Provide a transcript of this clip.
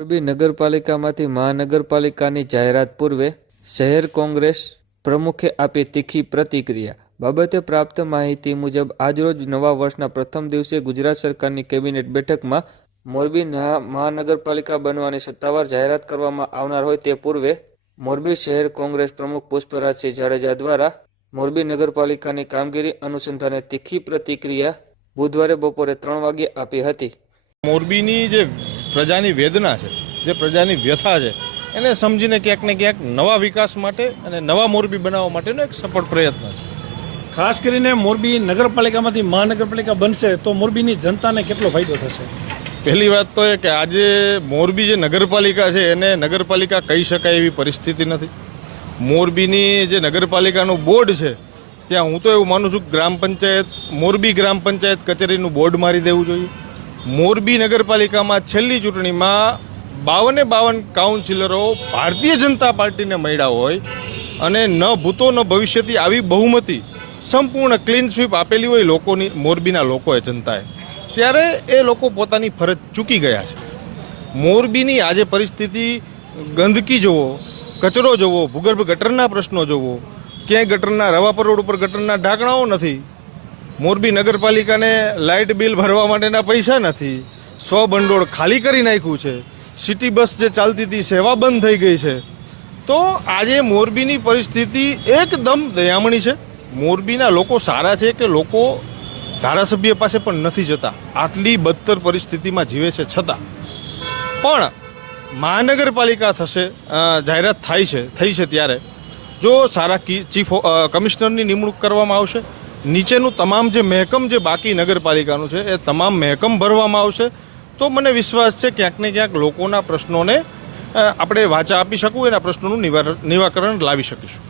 મોરબી નગરપાલિકામાંથી મહાનગરપાલિકાની જાહેરાત પૂર્વે શહેર કોંગ્રેસ પ્રમુખે આપી તીખી પ્રતિક્રિયા. બાબતે પ્રાપ્ત માહિતી મુજબ, આજરોજ નવા વર્ષના પ્રથમ દિવસે ગુજરાત સરકારની કેબિનેટ બેઠકમાં મોરબી મહાનગરપાલિકા બનવાની સત્તાવાર જાહેરાત કરવામાં આવનાર હોય તે પૂર્વે મોરબી શહેર કોંગ્રેસ પ્રમુખ પુષ્પરાજસિંહ જાડેજા દ્વારા મોરબી નગરપાલિકાની કામગીરી અનુસંધાને તીખી પ્રતિક્રિયા બુધવારે બપોરે ત્રણ વાગ્યે આપી હતી. મોરબીની જે પ્રજાની વેદના છે જે પ્રજાની વ્યથા છે એને સમજીને ક્યાંક ને ક્યાંક નવા વિકાસ માટે અને નવા મોરબી બનાવવા માટેનો એક સફળ પ્રયત્ન છે. ખાસ કરીને મોરબી નગરપાલિકામાંથી મહાનગરપાલિકા બનશે તો મોરબીની જનતાને કેટલો ફાયદો થશે? પહેલી વાત તો એ કે આજે મોરબી જે નગરપાલિકા છે એને નગરપાલિકા કહી શકાય એવી પરિસ્થિતિ નથી. મોરબીની જે નગરપાલિકાનું બોર્ડ છે ત્યાં હું તો એવું માનું છું કે ગ્રામ પંચાયત મોરબી ગ્રામ પંચાયત કચેરીનું બોર્ડ મારી દેવું જોઈએ. મોરબી નગરપાલિકામાં છેલ્લી ચૂંટણીમાં બાવને બાવન કાઉન્સિલરો ભારતીય જનતા પાર્ટીને મળ્યા હોય અને ન ભૂતો ન ભવિષ્યથી આવી બહુમતી સંપૂર્ણ ક્લીન સ્વીપ આપેલી હોય લોકોની મોરબીના લોકોએ જનતાએ. ત્યારે એ લોકો પોતાની ફરજ ચૂકી ગયા છે. મોરબીની આજે પરિસ્થિતિ ગંદકી જોવો, કચરો જોવો, ભૂગર્ભ ગટરના પ્રશ્નો જોવો, ક્યાંય ગટરના રવાપર રોડ ઉપર ગટરના ઢાંકણાઓ નથી મોરબી નગરપાલિકાને લાઇટ બિલ ભરવા માટેના પૈસા નથી. સ્વભંડોળ ખાલી કરી નાખ્યું છે. સિટી બસ જે ચાલતી હતી સેવા બંધ થઈ ગઈ છે. તો આજે મોરબીની પરિસ્થિતિ એકદમ દયામણી છે. મોરબીના લોકો સારા છે કે લોકો ધારાસભ્ય પાસે પણ નથી જતા. આટલી બદતર પરિસ્થિતિમાં જીવે છે છતાં. પણ મહાનગરપાલિકા થશે જાહેરાત થાય છે, થઈ છે ત્યારે. જો સારા ચીફ કમિશનરની નિમણૂક કરવામાં આવશે નીચેનું તમામ જે મહેકમ જે બાકી નગરપાલિકાનું છે, એ તમામ મહેકમ ભરવામાં આવશે. તો મને વિશ્વાસ છે ક્યાંક ને ક્યાંક લોકોના પ્રશ્નોને આપણે વાચા આપી શકું, એના પ્રશ્નોનું નિવાર, નિવાકરણ લાવી શકીશું.